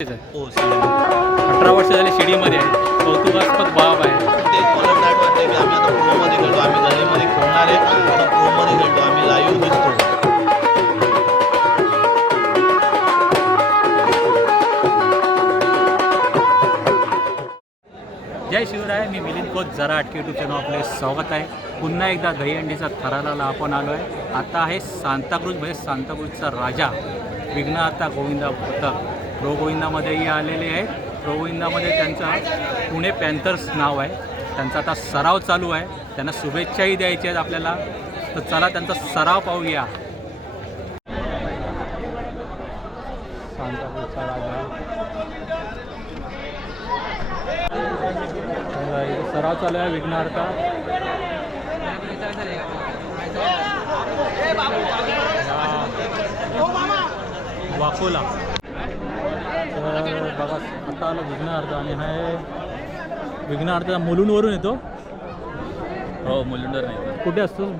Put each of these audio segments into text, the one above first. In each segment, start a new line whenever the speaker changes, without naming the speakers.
अठरा वर्ष झाली शिडीमध्ये आहे. कौतुकास्पद बाब आहे.
ते मला वाटतं की आम्ही आता प्रोमध्ये खेळतो? आम्ही गलीमध्ये खेळणार आहे. आता प्रोमध्ये खेळतो. आम्ही लाईव्ह दिसतो
जय शिवराय मी मिलिंद खोत जरा अटके यूट्यूब चॅनल आपले स्वागत आहे. पुन्हा एकदा दहीहंडीचा थराला आपण आलो आहे आता आहे सांताक्रूज म्हणजे सांताक्रूजचा राजा विघ्नहर्ता गोविंदा पथक प्रोगोविंदामध्येही आलेले आहेत. प्रोगोविंदामध्ये त्यांचा पुणे पॅन्थर्स नाव आहे. त्यांचा आता सराव चालू आहे. त्यांना शुभेच्छाही द्यायच्या आहेत आपल्याला. तर चला त्यांचा सराव पाहूया. राजा. सराव चालू आहे विघ्नार्था वाकोला. बघा आता आलं आणि हा विघ्नहर्ता मुलुंडवरून येतो.
हो मुलुंडर नाही
कुठे असतो?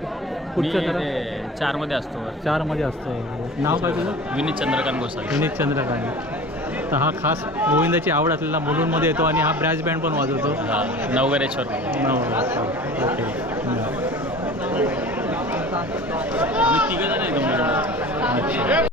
कुठच्या
ते चारमध्ये असतो.
चारमध्ये असतो. नाव काय तुझं?
विनीत चंद्रकांत गोसावी.
विनीत चंद्रकांत. तर हा खास गोविंदाची आवड असलेला मुलुंडमध्ये येतो आणि हा ब्रॅच बँड पण वाजवतो.
हा नवगरेश्वर
ओके
आम्ही तिघं जण येतो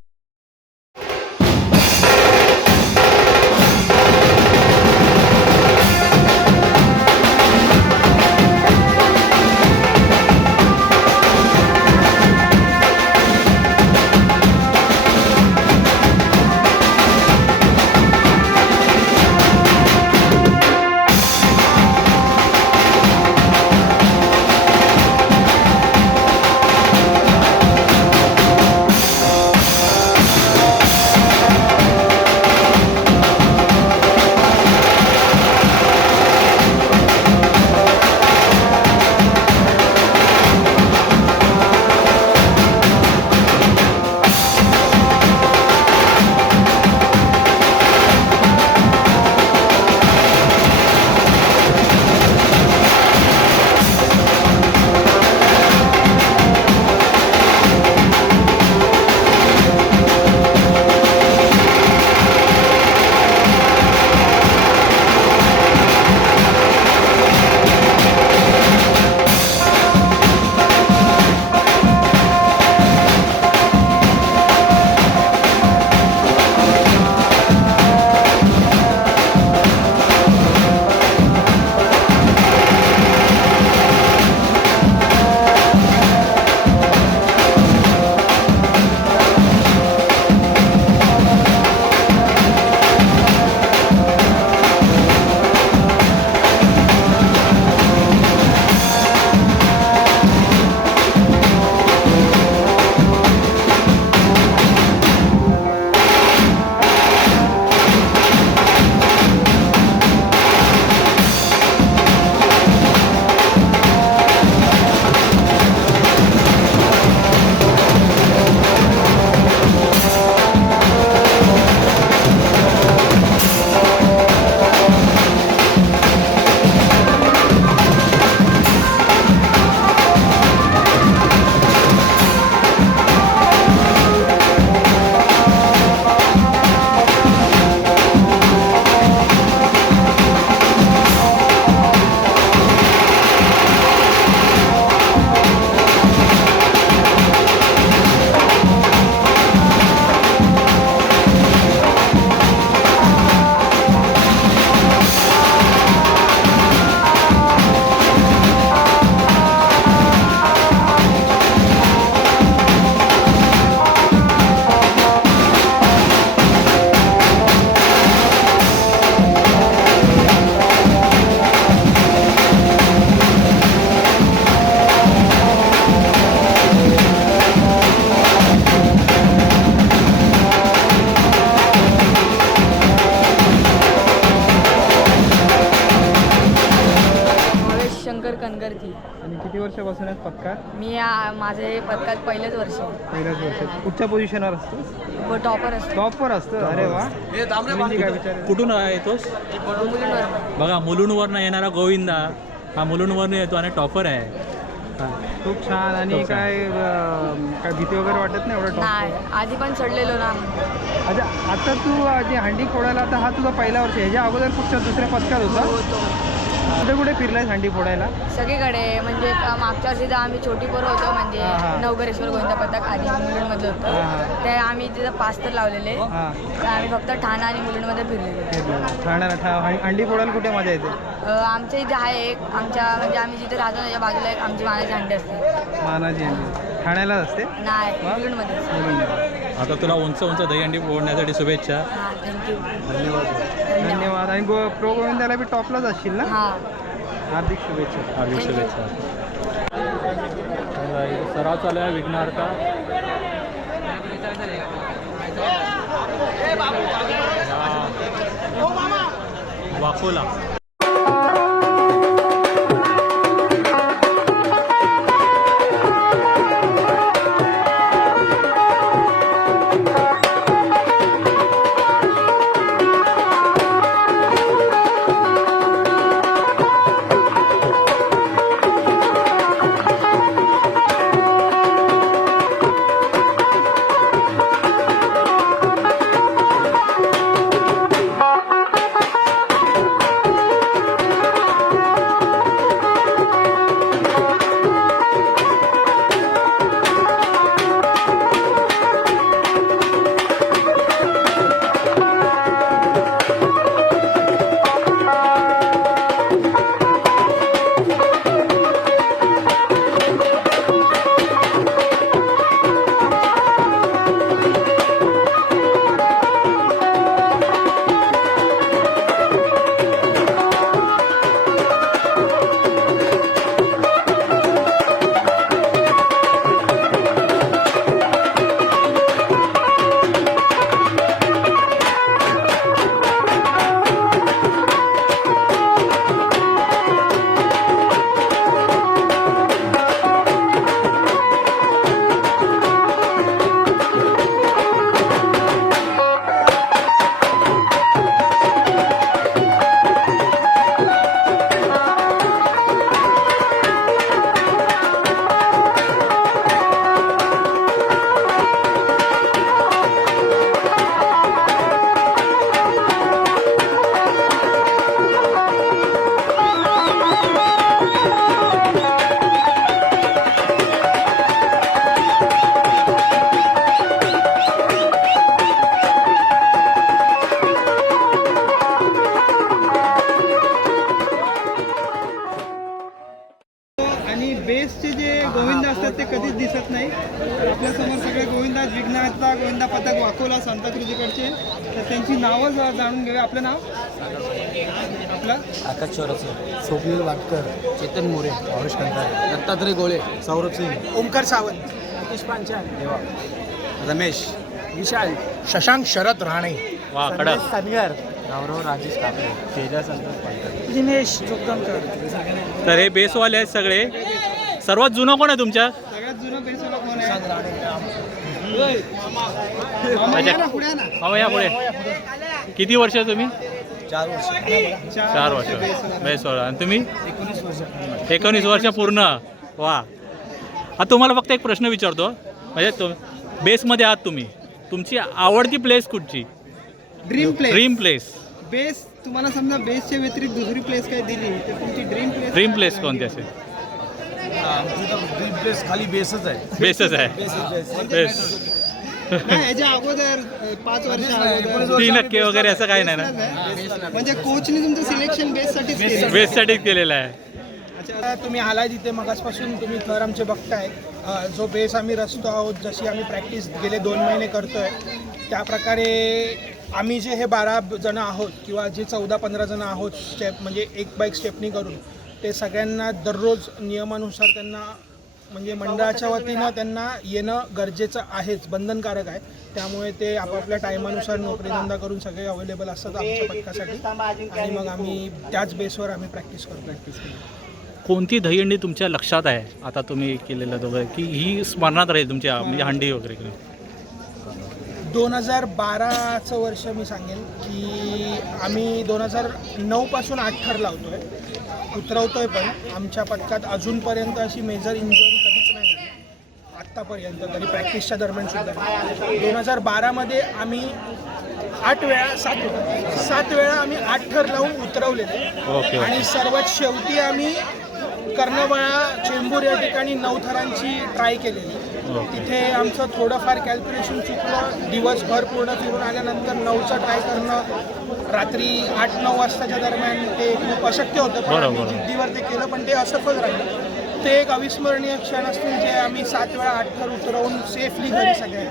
शंकर कनगरजी
आणि किती वर्षापासून आहेत पक्का
मी आ- माझे पथकात पहिलेच वर्ष.
पहिल्याच वर्षात कुठच्या पोझिशनवर असतोस?
व टॉपर असतो.
टॉपवर असतो. अरे वा. मुलींची काय विचार आहे?
कुठून येतोस?
मुलींवर.
बघा मुलुंडवरनं येणारा गोविंदा हा मुलुंडवरनं येतो आणि टॉपर आहे.
खूप छान. आणि
खूप छान.
काय अं, काय भीती वगैरे वाटत नाही एवढं
नाही.
टॉप
आधी पण चढलेलो ना
अच्छा आता तू अं, जे हंडी फोडायला आता हा तुझा पहिला वर्ष आहे. ह्याच्या अगोदर कुठच्या दुसऱ्या पथकात होता?
होतो
कुठे कुठे फिरलायस हंडी फोडायला?
सगळीकडे. म्हणजे मागच्या वर्षी तर आम्ही छोटी पोरं होतो म्हणजे. नवकरेश्वर गोविंदा पथक
हा, हा.
होतं ते आम्ही तिथं पाच तर लावलेले. तर आम्ही फक्त ठाणा आणि मुलुंडमध्ये फिरलेलो.
ठाण्याला ठा हं- हंडी फोडायला कुठे मजा येते?
आमच्या इथे आहे एक. आमच्या म्हणजे आम्ही जिथे राहतो त्याच्या बाजूला एक आमची मानाची हंडी असते.
मानाची हंडी ठाण्यालाच असते?
नाही. मुलुंडमध्ये.
मुलुंड.
आता तुला उंच उंच दहीहंडी फोडण्यासाठी शुभेच्छा.
हां थँक्यू
धन्यवाद.
धन्यवाद. आणि गो प्रो गोविंदाला बी टॉपलाच असशील ना?
हां.
हार्दिक शुभेच्छा.
हार्दिक. शुभेच्छा. तर इथे सराव चालू आहे विघ्नार्था. या वाकोला.
बेसचे जे गोविंद असतात ते कधीच दिसत नाही. आपल्यासमोर सगळे गोविंदा विघ्नाचा गोविंदा पथक वाकोला सांताक्रुजीकडचे तर त्यांची नावं जा- जाणून घेऊया. आपलं नाव? आपलं?
आकाश चोरसे स्वप्नील वाटकर चेतन मोरे पौरुष कंटाळे दत्तात्रय गोळे सौरभ सिंग
ओमकार सावंत
नितीश पांचाल देवा. रमेश विशाल शशांक शरद राणे सनगर गौरव राजेश कापरे तेजा संतोष
दिनेश जोगदमकर
तर हे बेसवाले आहेत सगळे. सर्वात जुनं कोण आहे तुमच्या?
मामा या पुढे.
हो किती वर्ष तुम्ही?
चार वर्ष.
चार वर्ष. बेसवाला आणि तुम्ही?
एकोणीस वर्ष
पूर्ण. वा. आता तुम्हाला फक्त एक प्रश्न विचारतो. म्हणजे तो बेसमध्ये आहात तुम्ही. तुमची आवडती प्लेस कुठची?
Dream place
dream place
base तुम्हाला समजा बेसच्या व्यतिरिक्त दुसरी प्लेस काही दिली तर तुमची ड्रीम प्लेस
ड्रीम प्लेस कोणती असेल?
आमची तर खाली बेसच आहे.
बेसच आहे बेस
नाही याच्या अगोदर पाच वर्ष अगोदर.
तीन टक्के वगैरे असं काही नाही ना?
म्हणजे कोचने तुमचं सिलेक्शन बेससाठीच केलं
बेससाठीच केलेलं आहे.
अच्छा तुम्ही आलाय तिथे मगासपासून तुम्ही थर आमचे बघताय. अ, जो बेस आम्ही रचतो आहोत जशी आम्ही प्रॅक्टिस गेले दोन महिने करतोय त्या प्रकारे आम्ही जे हे बारा जण आहोत किंवा जे चौदा पंधरा जण आहोत स्टेप म्हणजे एक बाईक स्टेपनी करून ते सगळ्यांना दररोज नियमानुसार त्यांना म्हणजे मंडळाच्या वतीनं त्यांना येणं गरजेचं आहेच बंधनकारक आहे. त्यामुळे ते आपापल्या टायमानुसार नोकरीधंदा करून सगळे अवेलेबल असतात आमच्या पथकासाठी. आणि मग आम्ही त्याच बेसवर आम्ही प्रॅक्टिस करतो प्रॅक्टिस करतो
कोणती दहीहंडी तुमच्या लक्षात आहे? आता तुम्ही केलेलं दोघं की ही स्मरणात राहील तुमच्या म्हणजे हंडी वगैरे
दोन हजार बाराचं वर्ष मी सांगेन की आम्ही दोन हजार नऊपासून आठ थर लावतो आहे उतरवतोय पण आमच्या पथकात अजूनपर्यंत अशी मेजर इंजुरी कधीच नाही झाली. आत्तापर्यंत तरी प्रॅक्टिसच्या दरम्यान सुद्धा दोन हजार बारामध्ये आम्ही आठ वेळा सात सात वेळा आम्ही आठ थर लावून उतरवलेले. आणि सर्वात शेवटी आम्ही कर्णबळा चेंबूर या ठिकाणी नऊ थरांची ट्राय केलेली. तिथे आमचं थोडंफार कॅल्क्युलेशन चुकलं. दिवसभर पूर्ण फिरून आल्यानंतर नऊचं ट्राय करणं रात्री आठ नऊ वाजताच्या दरम्यान ते खूप अशक्य होतं. पण जिद्दीवर ते केलं पण ते असफल राहिलं. ते एक अविस्मरणीय क्षण असतील जे आम्ही सात वेळा आठ थर उतरवून सेफली घरी सगळे.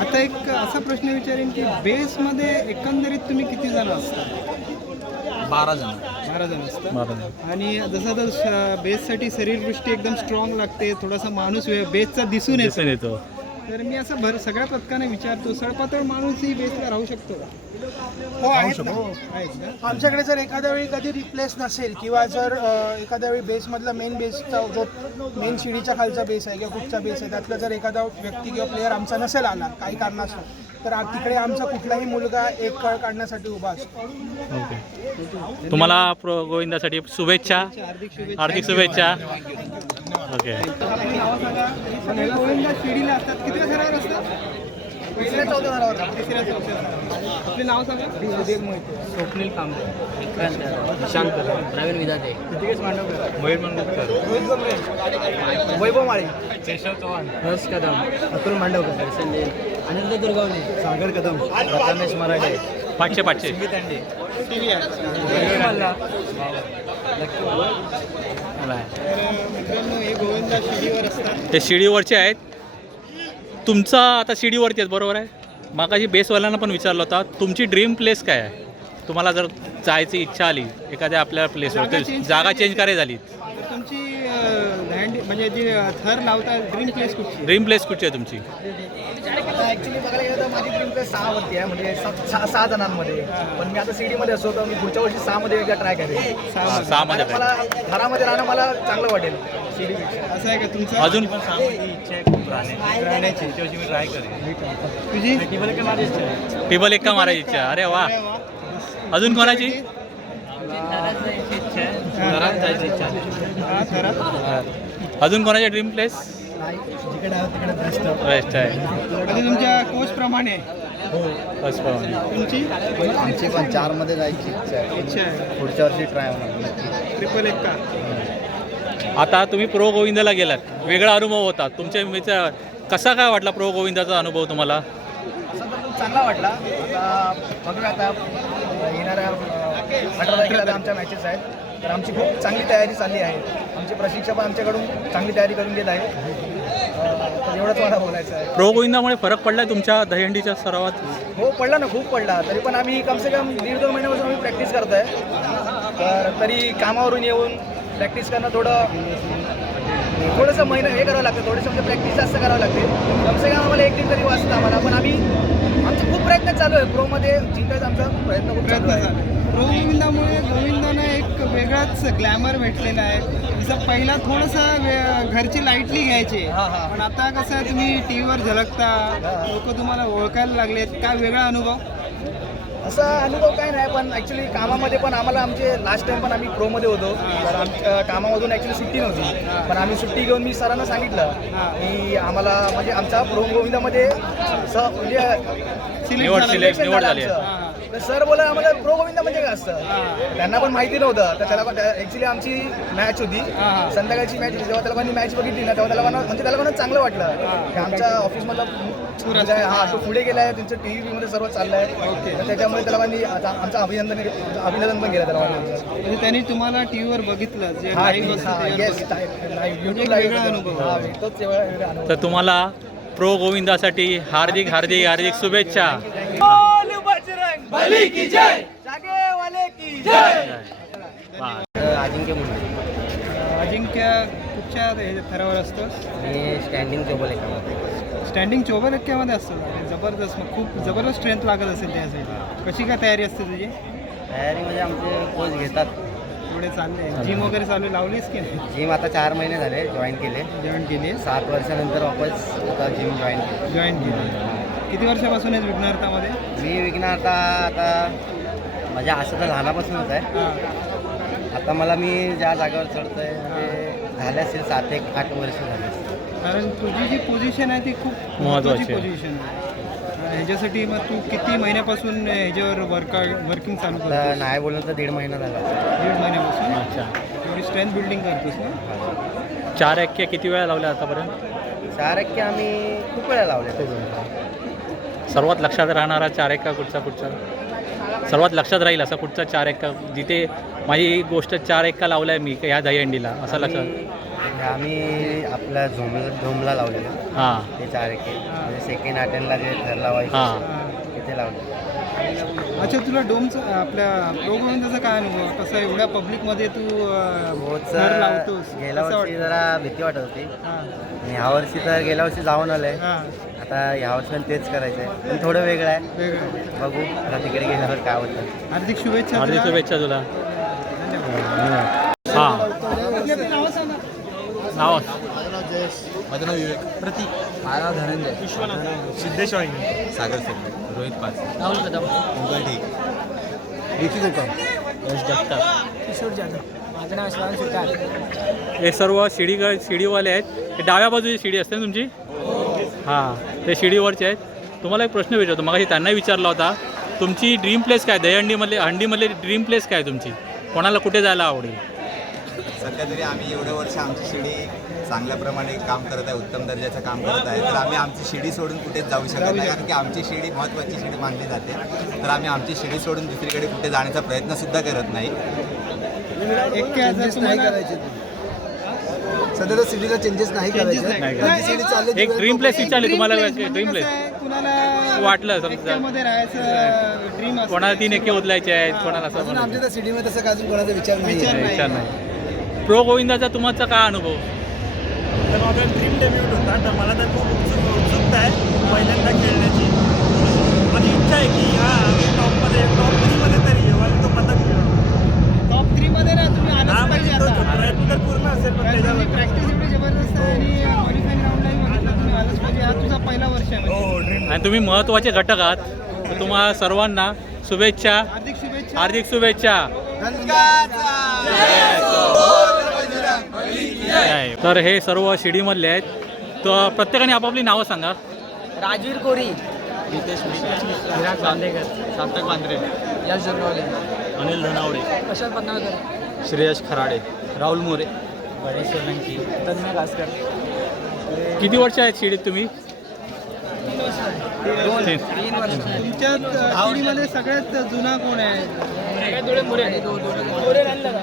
आता एक असा प्रश्न विचारेन की बेसमध्ये एकंदरीत तुम्ही किती जण असता?
बारा जण.
बारा जण असता? आणि जसं तर बेससाठी शरीरदृष्टी एकदम स्ट्रॉंग लागते थोडासा माणूस बेसचा दिसून येतो. तर मी असं भर सगळ्या पथकाने विचारतो सडपातळ माणूसही बेसला राहू शकतो का?
हो आहेत ना.
आहेत
आमच्याकडे जर एखाद्या वेळी कधी रिप्लेस नसेल किंवा जर अ, एखाद्या वेळी बेसमधला मेन बेसचा जो मेन शिडीच्या खालचा बेस आहे किंवा कुठचा बेस आहे त्यातला जर एखादा व्यक्ती किंवा प्लेअर आमचा नसेल आला काही कारणास्तव तर आ- तिकडे आमचा कुठलाही मुलगा एक कळ काढण्यासाठी उभा असतो.
ओके. तुम्हाला प्रो गोविंदासाठी शुभेच्छा.
हार्दिक शुभेच्छा.
हार्दिक शुभेच्छा ओके.
गोविंदा शिडीला असतात किती थरावर असतात तिसऱ्या चौथ्या थरावर तिसऱ्या चौथ्या थरावर. आपले नाव सांगा उदय मोहिते
स्वप्नील कांबळे विक्रांत शांत प्रवीण विधाते वैभव माळी. केशव चव्हाण. हर्ष कदम. अतुल मांडवकर. संजय आनंद दुर्गावणे सागर कदम रमेश मराठे.
पाचशे पाचशे.
हे
ते शिडीवरचे आहेत. तुमचा आता शिडीवरती आहेत बरोबर आहे? मागाशी बेसवाल्यांना पण विचारलं होता तुमची ड्रीम प्लेस काय आहे? तुम्हाला जर जायची इच्छा आली एखाद्या आपल्या प्लेसवर
जागा
तर जागा चेंज करायची झाली.
तुमची लँड म्हणजे जी थर लावता ड्रीम प्लेस कुठची?
ड्रीम प्लेस कुठची आहे तुमची?
ॲक्च्युली बघायला गेलं तर माझी ड्रीम प्लेस सहावरती आहे म्हणजे सात- सहा सहा जणांमध्ये. पण मी आता सीडीमध्ये असतो तर मी पुढच्या वर्षी सहामध्ये एकदा ट्राय करेन.
हा, सहामध्ये
आणि मला घरामध्ये राहणं मला चांगलं वाटेल सीडीपेक्षा
असं आहे का तुमचं?
अजून?
राहण्याची. तुझी?
टेबल एक का मारायची इच्छा अरे वा.
अरे वा.
अजून कोणाची?
हा, थरात.
अजून कोणाची ड्रीम प्लेस?
जिकडे आहे तिकडे बेस्ट
बेस्ट आहे
म्हणजे तुमच्या कोच प्रमाणे.
बस पाहून.
तुमची?
आमची पण चारमध्ये जायची इच्छा आहे.
इच्छा आहे
पुढच्या वर्षी ट्राय होणार
ट्रिपल एक का?
आता तुम्ही प्रो गोविंदाला गेलात. वेगळा अनुभव होता. तुमच्या मित्र कसा काय वाटला प्रो गोविंदाचा अनुभव तुम्हाला?
असा तर खूप चांगला वाटला. आता बघूया आता येणाऱ्या अठरा तारखेला आता आमच्या मॅचेस आहेत. तर आमची खूप चांगली तयारी चालली आहे. आमचे प्रशिक्षक पण आमच्याकडून चांगली तयारी करून घेत आहे एवढंच मला बोलायचं आहे.
प्रो गोविंदामुळे फरक पडलाय तुमच्या दहीहंडीच्या सरावात?
हो पडला ना खूप पडला. तरी पण आम्ही कम से कम दीड दोन महिन्यापासून आम्ही प्रॅक्टिस करतोय. तर तरी कामावरून येऊन प्रॅक्टिस करणं थोडं थोडंसं महिना हे करावं लागतं. थोडंसं म्हणजे प्रॅक्टिस जास्त करावं लागते. कम से कम आम्हाला एक दिन तरी वाचतं आम्हाला. पण आम्ही आमचे खूप प्रयत्न चालू आहे. प्रोमध्ये जिंकायचा आमचा प्रयत्न खूप चालू
प्रयत्न
आहे.
झाला प्रो गोविंदामुळे गोविंदानं एक वेगळाच ग्लॅमर भेटलेला आहे. जसं पहिला थोडंसं घरची लाईटली घ्यायची. पण आता कसं आहे तुम्ही टी व्हीवर झलकता. लोक तुम्हाला ओळखायला लागलेत. काय वेगळा अनुभव?
असा अनुभव काय नाही पण ॲक्च्युली कामामध्ये पण आम्हाला आमचे लास्ट टाइम पण आम्ही प्रोमध्ये होतो. तर आमच्या कामामधून ॲक्च्युली सुट्टी नव्हती. पण आम्ही सुट्टी घेऊन मी सरांना सांगितलं की आम्हाला म्हणजे आमचा प्रो गोविंदामध्ये स म्हणजे
निवड
झाला.
तर सर बोला आम्हाला प्रो गोविंदा म्हणजे काय असतं त्यांना पण माहिती नव्हतं तर त्याला पण ॲक्च्युली आमची मॅच होती. संध्याकाळची मॅच होती जेव्हा त्याला पण मॅच बघितली ना तेव्हा त्याला पण म्हणजे त्याला पण चांगलं वाटलं की आमच्या ऑफिसमधला म्हणजे हा तो पुढे गेलाय त्यांचं टी व्हीमध्ये सर्व चाललंय तर त्याच्यामुळे त्याला पण आमचं अभिनंदन अभिनंदन पण केलं त्याला.
म्हणजे त्यांनी तुम्हाला टी व्हीवर बघितलं जे
हा
live असतं
हा,
त्यावर
yes,
बघितलं.
live, YouTube
एक
live
वेगळा
होतं.
अनुभव.
हा, तोच वेगळा वेगळा अनुभव
तर तुम्हाला प्रो गोविंदासाठी हार्दिक हार्दिक हार्दिक शुभेच्छा वा.
अजिंक्य म्हणून
अजिंक्य कुठच्या थरावर असतं?
मी स्टँडिंग टेबल एका
स्टँडिंग चोबल एक्क्यामध्ये असतं. जबरदस्त. मग खूप जबरदस्त स्ट्रेंथ लागत असेल त्यासाठी कशी काय तयारी असते तुझी?
तयारीमध्ये आमचे कोच घेतात.
पुढे चालले. जिम वगैरे चालू लावलीस की नाही?
जिम आता चार महिने झाले. जॉईन केले.
जॉईन केली
सात वर्षानंतर वापस आता जिम जॉईन केली.
जॉईन केली. किती वर्षापासून आहेस विघ्नार्थामध्ये
मी विघ्न आता आता म्हणजे असं तर लहानापासूनच आहे.
हां.
आता मला मी ज्या जागेवर चढतोय ते झाले असेल सात एक आठ वर्ष झाले.
कारण तुझी जी पोझिशन आहे ती खूप
महत्त्वाची आहे.
पोझिशन आहे. ह्याच्यासाठी मग तू किती महिन्यापासून ह्याच्यावर वर्क वर्किंग चालू
आता
करतोस?
नाही बोललं तर दीड महिना झाला.
दीड महिन्यापासून?
अच्छा.
एवढी स्ट्रेंथ बिल्डिंग करतोस ना?
चार एक्के किती वेळा लावल्या आतापर्यंत?
चार टक्के आम्ही खूप वेळा लावले.
सर्वात लक्षात राहणारा चार एक्का कुठचा कुठचा? सर्वात लक्षात राहील असा कुठचा चार एक्का जिथे माझी गोष्ट चार एक्का लावलाय मी ह्या दहीहंडीला असं लक्षात?
आम्ही- आपल्या झोमला झोमला लावलेलं.
हां.
ते चार एके म्हणजे सेकंड अटेंडला जे ठर लावायचं
हां.
तिथे लावले.
अच्छा तुला डोमचं आपल्या प्रो गोविंदाचा काय अनुभव? कसं एवढ्या पब्लिकमध्ये तू अं, घर लावतोस?
गेल्या वर्षी? जरा भीती वाटत होती.
हां,
आणि ह्या वर्षी तर गेल्या वर्षी जाऊन आलंय.
हां,
आता ह्या वर्षी पण तेच करायचं आहे पण थोडं वेगळं आहे. बघू. आता तिकडे गेल्यावर काय होतं.
हार्दिक शुभेच्छा
हार्दिक
तुला.
शुभेच्छा तुला.
धन्यवाद.
हां.
नावं सांगा
नाव
माझं नाव विवेक. प्रतीक. माझा धनंजय. विश्वनाथ. सिद्धेश वाहिनी सागर सेंगर रोहित पाच राहुल कदम. मुघल ठीक. विकी कोकम यश जगताप.
किशोर जाधव. माझं नाव श्रावण सुतार
हे सर्व शिडी शिडीवाले आहेत. हे डाव्या बाजूची शिडी असते ना तुमची? हां. ते शिडीवरचे आहेत. तुम्हाला एक प्रश्न विचारतो. मग त्यांना विचारला होता तुमची ड्रीम प्लेस काय? दहीहंडीमधले हंडीमधली ड्रीम प्लेस काय तुमची? कोणाला कुठे जायला आवडेल?
सध्या तरी आम्ही एवढ्या वर्ष आमची शिडी चांगल्या प्रमाणे काम करत आहे उत्तम दर्जाचं काम करत आहे. तर आम्ही आमची शिडी सोडून कुठेच जाऊ शकत नाही कारण की आमची शिडी महत्त्वाची शिडी मानली जाते. तर आम्ही आमची शिडी सोडून दुसरीकडे कुठे जाण्याचा प्रयत्न सुद्धा करत नाही.
सध्या तर सिटीला चेंजेस नाही
एक ड्रीम प्लेस विचारली तुम्हाला ड्रीम प्लेस वाटलं समजा. कोणाला तीन एके उदलायचे आहेत कोणाला असं.
आमच्या त्या सिटीमध्ये तसं अजून कोणाचा विचार नाही
विचार
नाही,
नाही.
विचार नाही. प्रो गोविंदाचा तुमचा काय अनुभव?
तर माझा ड्रीम डेब्यूट होता तर मला तर खूप उत्सुक उत्सुकता आहे पहिल्यांदा खेळण्याची. माझी इच्छा आहे की हा आम्ही टॉपमध्ये टॉप थ्रीमध्ये तरी येऊ आणि तो पदक मिळवू
टॉप थ्री मध्ये ना तुम्ही
हा
आलाच
म्हणजे
पाहिजे
तो
आता
प्रयत्न तर पूर्ण असेल पण
कारण
त्याच्यावर
तुझी प्रॅक्टिस एवढी जबरदस्त आहे आणि क्वालिफाईंग राऊंडलाही बघितलं तुम्ही आलंच पाहिजे हा तुझा पहिला वर्ष आहे म्हणजे.
हो ड्रीम
आणि तुम्ही महत्त्वाचे घटक आहात. तुम्हाला सर्वांना शुभेच्छा.
हार्दिक शुभेच्छा.
हार्दिक शुभेच्छा. जय. तर हे सर्व शिडीमधले आहेत. तर प्रत्येकाने आपापली नावं सांगा.
राजवीर कोरी.
सार्थक बांद्रे
यश जगनवले
अनिल धनावडे.
अशोक
श्रेयश खराडे. राहुल मोरे.
गणेश सोलंकी.
तन्मय भास्कर
किती वर्ष आहेत शिडीत तुम्ही? तीन.
तीन वर्ष
तुमच्या मध्ये सगळ्यात जुना कोण आहे?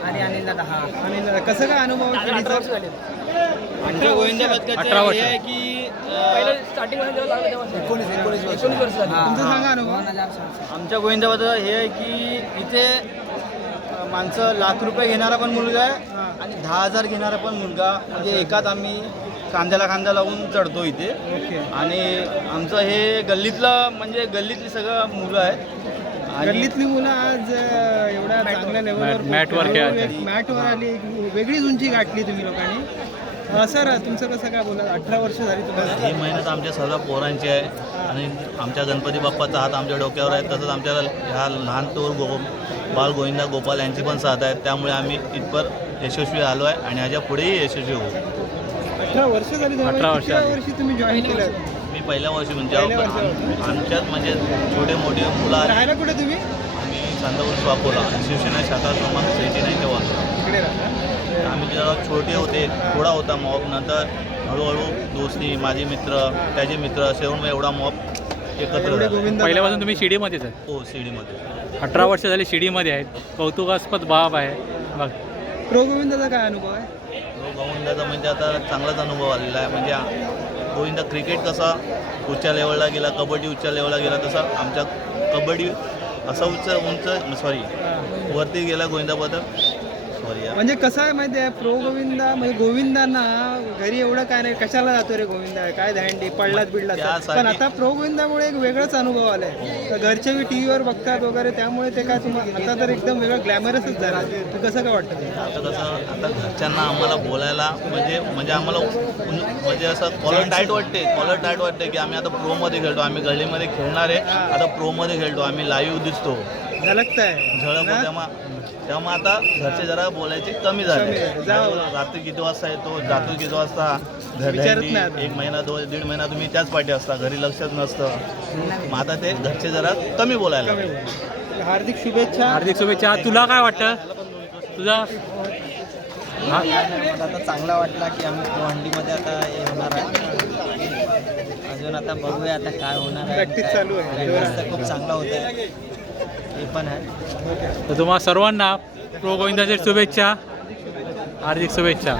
आणि अनिल हा
कसं काय अनुभव
अठरा वर्ष
की
पहिलं स्टार्टिंगमध्ये जेव्हा लागलं तेव्हा. एकोणीस एकोणीस वर्ष.
सांगा अनुभव.
आमच्या गोविंदाबद्दल हे आहे की इथे माणसं लाख रुपये घेणारा पण मुलगा आहे आणि दहा हजार घेणारा पण मुलगा. म्हणजे एकाच आम्ही कांद्याला कांदा लावून चढतो इथे.
ओके.
आणि आमचं हे गल्लीतलं म्हणजे गल्लीतली सगळं मुलं आहेत. आणि
गल्लीतली मुलं आज अं, एवढ्या चांगल्या लेवलवर
मॅट- मॅटवर. खेळतात.
मॅटवर आली एक वेगळीच उंची गाठली तुम्ही लोकांनी. अं, सर तुमचं कसं काय बोला अठरा वर्ष झाली तुम्हाला
ही मेहनत आमच्या सर्व पोरांची आहे. आणि आमच्या गणपती बाप्पाचा हात आमच्या डोक्यावर आहे. तसंच आमच्या ह्या लहान तोर गो बाल गोविंदा गोपाल यांची पण साथ आहे. त्यामुळे आम्ही इथपर यशस्वी आलो आहे आणि ह्याच्या पुढेही यशस्वी होऊ.
अठरा वर्ष झाली.
अठरा वर्ष झाली.
वर्षी तुम्ही जॉईन केलं?
मी पहिल्या वर्षी म्हणजे
पहिल्या
आम-
वर्षी.
आमच्यात म्हणजे छोटे मोठे मुलं आले
राहायला कुठे तुम्ही?
आम्ही चांदपूर स्वापोला शिवसेना शाखा क्रमांक सेटी
इकडे राहता
आम्ही जेव्हा छोटे होते थोडा होता मॉब नंतर हळूहळू दोस्ती माझे मित्र त्याचे मित्र असे होऊन एवढा मॉब एकत्र
एवढे
झाला.
गोविंद
पहिल्यापासून तुम्ही शिडीमध्येच आहे?
हो सीडीमध्ये
अठरा वर्ष झाली शिडीमध्ये आहेत. कौतुकास्पद बाब आहे. बघ.
प्रो गोविंदाचा काय अनुभव आहे?
गोविंदाचा म्हणजे आता चांगलाच अनुभव आलेला आहे. म्हणजे गोविंदा क्रिकेट कसा उच्च लेवलला गेला कबड्डी उच्च लेवलला गेला तसा आमच्या कबड्डी असा उच्च उंच सॉरी वरती गेला गोविंदाबद्दल. सॉरी यार
म्हणजे कसं आहे माहिती आहे प्रो गोविंदा म्हणजे गोविंदांना घरी एवढं काय नाही कशाला जातो रे गोविंदा? काय दहंडी पडलात बिडलात. पण आता प्रो गोविंदामुळे एक वेगळाच अनुभव आलाय. तर घरचे टी व्हीवर बघतात वगैरे त्यामुळे ते काय तुम्हाला आता तर एकदम वेगळं ग्लॅमरसच झालं. तर कसं काय वाटतं ते?
आता कसं आता घरच्यांना आम्हाला बोलायला म्हणजे म्हणजे आम्हाला म्हणजे असं कॉलर टाईट वाटते. कॉलर टाईट वाटते की आम्ही आता प्रोमध्ये खेळतो. आम्ही गल्लीमध्ये खेळणार आहे. आता प्रोमध्ये खेळतो. आम्ही लाईव्ह दिसतो.
झलकत आहे
झळक तेव्हा तेव्हा आता घरचे जरा बोलायचे कमी झाले.
कमी झाले. जाऊ.
रात्री किती वाजता येतो? जातो किती वाजता?
विचारत नाही आता.
एक महिना दोन दीड महिना तुम्ही त्याच पाठी असता. घरी लक्षच नसतं. मग आता ते घरचे जरा कमी बोलायला लागले.
हार्दिक शुभेच्छा.
हार्दिक शुभेच्छा. तुला काय वाटतं? तुझा हा?
मला आता चांगला वाटला की आम्ही गोवंडीमध्ये आता हे होणार आहे. अजून आता बघूया आता काय होणार आहे.
प्रॅक्टिस चालू आहे.
Practice तर खूप चांगला होत आहे हे पण आहे.
तर तुम्हा सर्वांना प्रो गोविंदाच्या शुभेच्छा हार्दिक शुभेच्छा.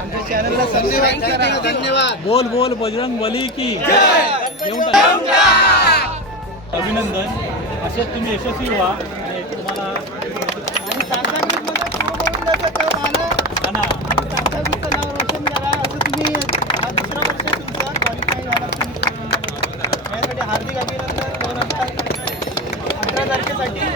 बोल बोल बजरंग बली की. अभिनंदन. असेच तुम्ही यशस्वी व्हा आणि तुम्हाला
करण्यासाठी